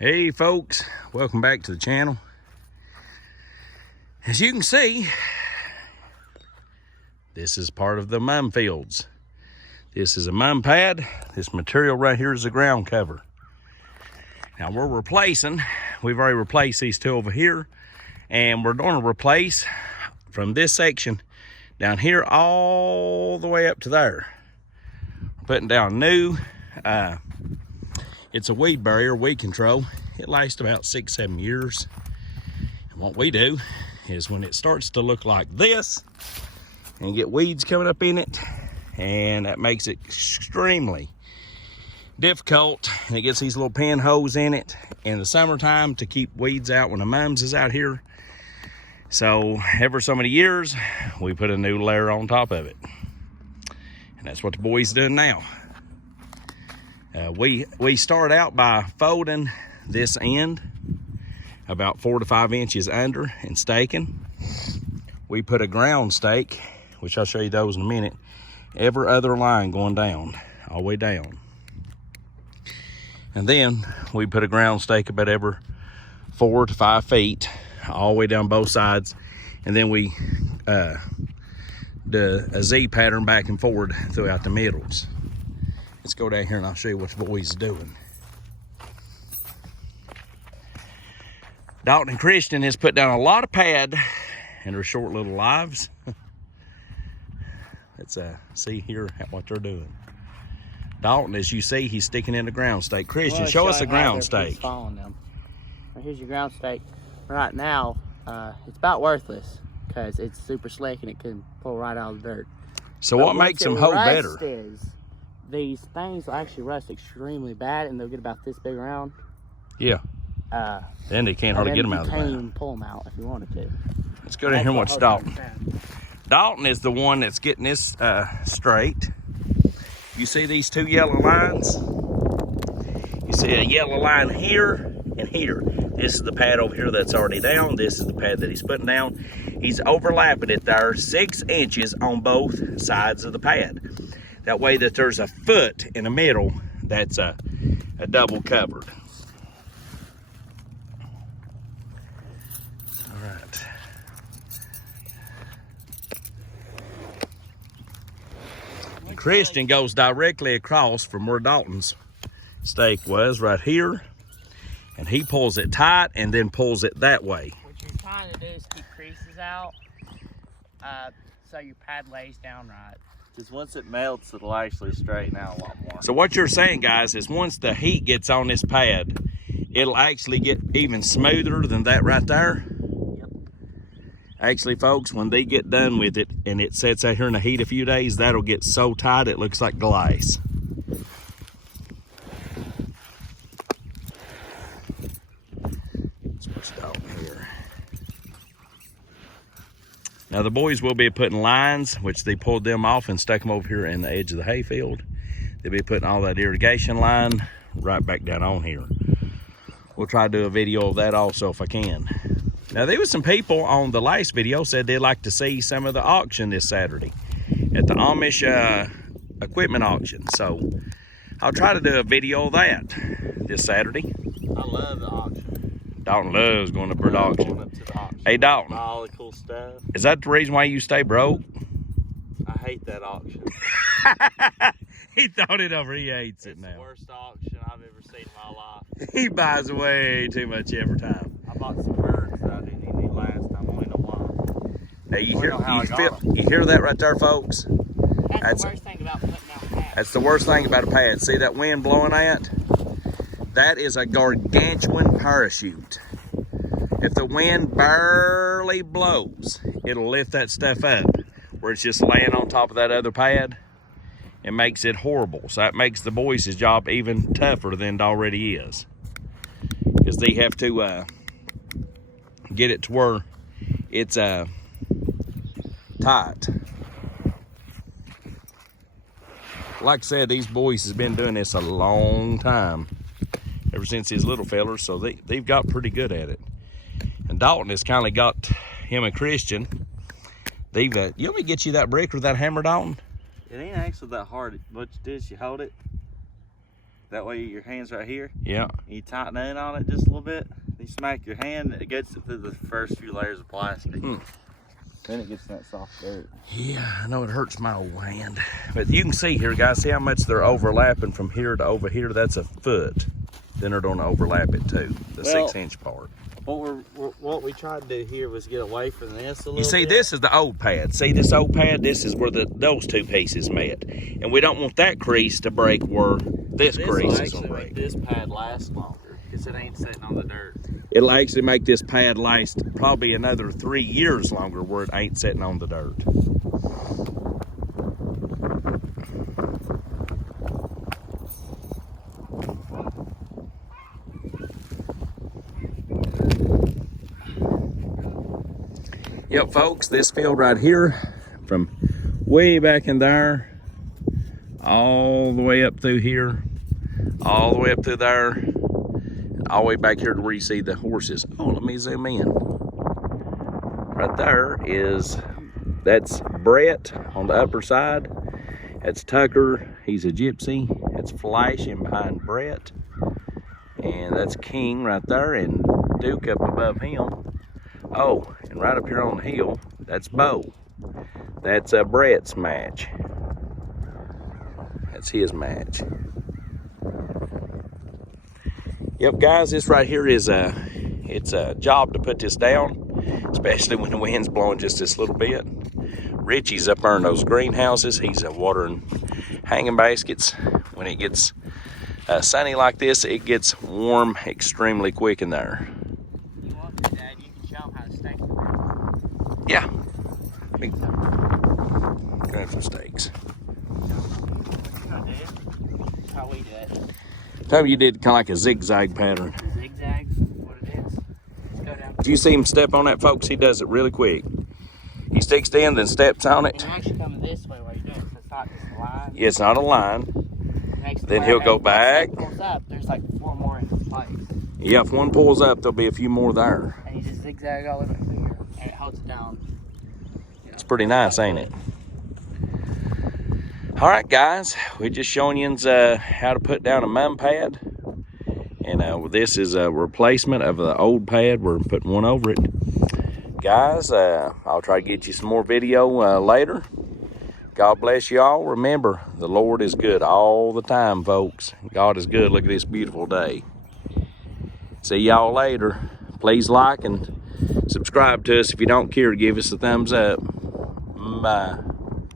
Hey folks, welcome back to the channel. As you can see, this is part of the mum fields. This is a mum pad. This material right here is the ground cover. Now we're replacing, we've already replaced these two over here, and we're going to replace from this section down here all the way up to there. We're putting down new, it's a weed barrier, weed control. It lasts about 6-7 years. And what we do is when it starts to look like this and get weeds coming up in it, and that makes it extremely difficult, and it gets these little pinholes in it in the summertime to keep weeds out when the mums is out here. So every so many years, we put a new layer on top of it. And that's what the boys doing now. We start out by folding this end about 4 to 5 inches under and staking. We put a ground stake, which I'll show you those in a minute, every other line going down, all the way down. And then we put a ground stake about every 4 to 5 feet, all the way down both sides. And then we do a Z pattern back and forward throughout the middles. Let's go down here and I'll show you what the boys are doing. Dalton and Christian has put down a lot of pad in their short little lives. Let's see here what they're doing. Dalton, as you see, he's sticking in the ground stake. Christian, show us a ground stake. Following them. Right, here's your ground stake. Right now, it's about worthless because it's super slick and it can pull right out of the dirt. So what makes them hold better? Is these things will actually rust extremely bad, and they'll get about this big around. Yeah. Then they can't hardly get them out of the ground. You can't even pull them out if you wanted to. Let's go down here and watch Dalton. Dalton is the one that's getting this straight. You see these two yellow lines? You see a yellow line here and here. This is the pad over here that's already down. This is the pad that he's putting down. He's overlapping it there 6 inches on both sides of the pad. That way that there's a foot in the middle that's a double covered. All right. Christian goes directly across from where Dalton's stake was, right here. And he pulls it tight and then pulls it that way. What you're trying to do is keep creases out so your pad lays down right. Because once it melts, it'll actually straighten out a lot more. So what you're saying, guys, is once the heat gets on this pad, it'll actually get even smoother than that right there. Yep. Actually, folks, when they get done with it and it sits out here in the heat a few days, that'll get so tight it looks like glass. Let's push it out here. Now the boys will be putting lines, which they pulled them off and stuck them over here in the edge of the hayfield. They'll be putting all that irrigation line right back down on here. We'll try to do a video of that also if I can. Now there was some people on the last video said they'd like to see some of the auction this Saturday at the Amish equipment auction. So I'll try to do a video of that this Saturday. I love the auction. Dalton loves going to bird auction. Going up to the auction. Hey Dalton, all the cool stuff. is that the reason why you stay broke? I hate that auction. He thought it over, he hates it It's now. the worst auction I've ever seen in my life. He buys way too much every time. I bought some birds that I didn't even need last time. I only know why. Now you I hear, don't know how I got you hear that right there, folks? That's the worst thing about putting out pads. That's the worst thing about a pad. See that wind blowing that? That is a gargantuan parachute. If the wind barely blows, it'll lift that stuff up where it's just laying on top of that other pad. It makes it horrible. So that makes the boys' job even tougher than it already is. Because they have to get it to where it's tight. Like I said, these boys has been doing this a long time. Ever since his little fellers, so they've got pretty good at it. And Dalton has kind of got him and Christian. You want me to get you that brick or that hammer, Dalton? It ain't actually that hard. What you do is you hold it That way your hand's right here. Yeah. You tighten in on it just a little bit. You smack your hand, it gets it through the first few layers of plastic. Then it gets in that soft dirt. Yeah, I know it hurts my old hand. But you can see here, guys, see how much they're overlapping from here to over here? That's a foot. Then they're gonna overlap it too, the Well, 6-inch part. What we tried to do here was get away from this a little You see, bit. this is the old pad. See this old pad? This is where those two pieces met. And we don't want that crease to break where this will crease is actually gonna make break. this pad last longer because it ain't sitting on the dirt. It'll actually make this pad last probably another 3 years longer where it ain't sitting on the dirt. Yep, folks, this field right here, from way back in there, all the way up through here, all the way up through there, and all the way back here to where you see the horses. Oh, let me zoom in. Right there that's Brett on the upper side. That's Tucker, he's a gypsy. That's Flashing behind Brett. And that's King right there, and Duke up above him. Oh, and right up here on the hill, that's Bo. That's Brett's match. That's his match. Yep, guys, this right here is it's a job to put this down, especially when the wind's blowing just this little bit. Richie's up there in those greenhouses. He's watering hanging baskets. When it gets sunny like this, it gets warm extremely quick in there. You want to, Dad? You can show them how to stake them. Yeah. Gonna have some steaks. What you gonna do? How we do it. Tell me you did kind of like a zigzag pattern. Zigzag, what it is. Let's go down. Did you see him step on that, folks? He does it really quick. He sticks the end and steps on it. You're actually coming this way while you're doing it, so it's not just a line. Yeah, it's not a line. Next Then time he'll go that back. pulls up, there's like 4 more in place. Yeah, if one pulls up, there'll be a few more there. And you just zigzag all the way through here, and it holds it down. It's pretty nice, ain't it? All right, guys, we're just showing you how to put down a mum pad. And this is a replacement of the old pad. We're putting one over it. Guys, I'll try to get you some more video later. God bless you all. Remember, the Lord is good all the time, folks. God is good. Look at this beautiful day. See y'all later. Please like and subscribe to us. If you don't care, give us a thumbs up. Bye.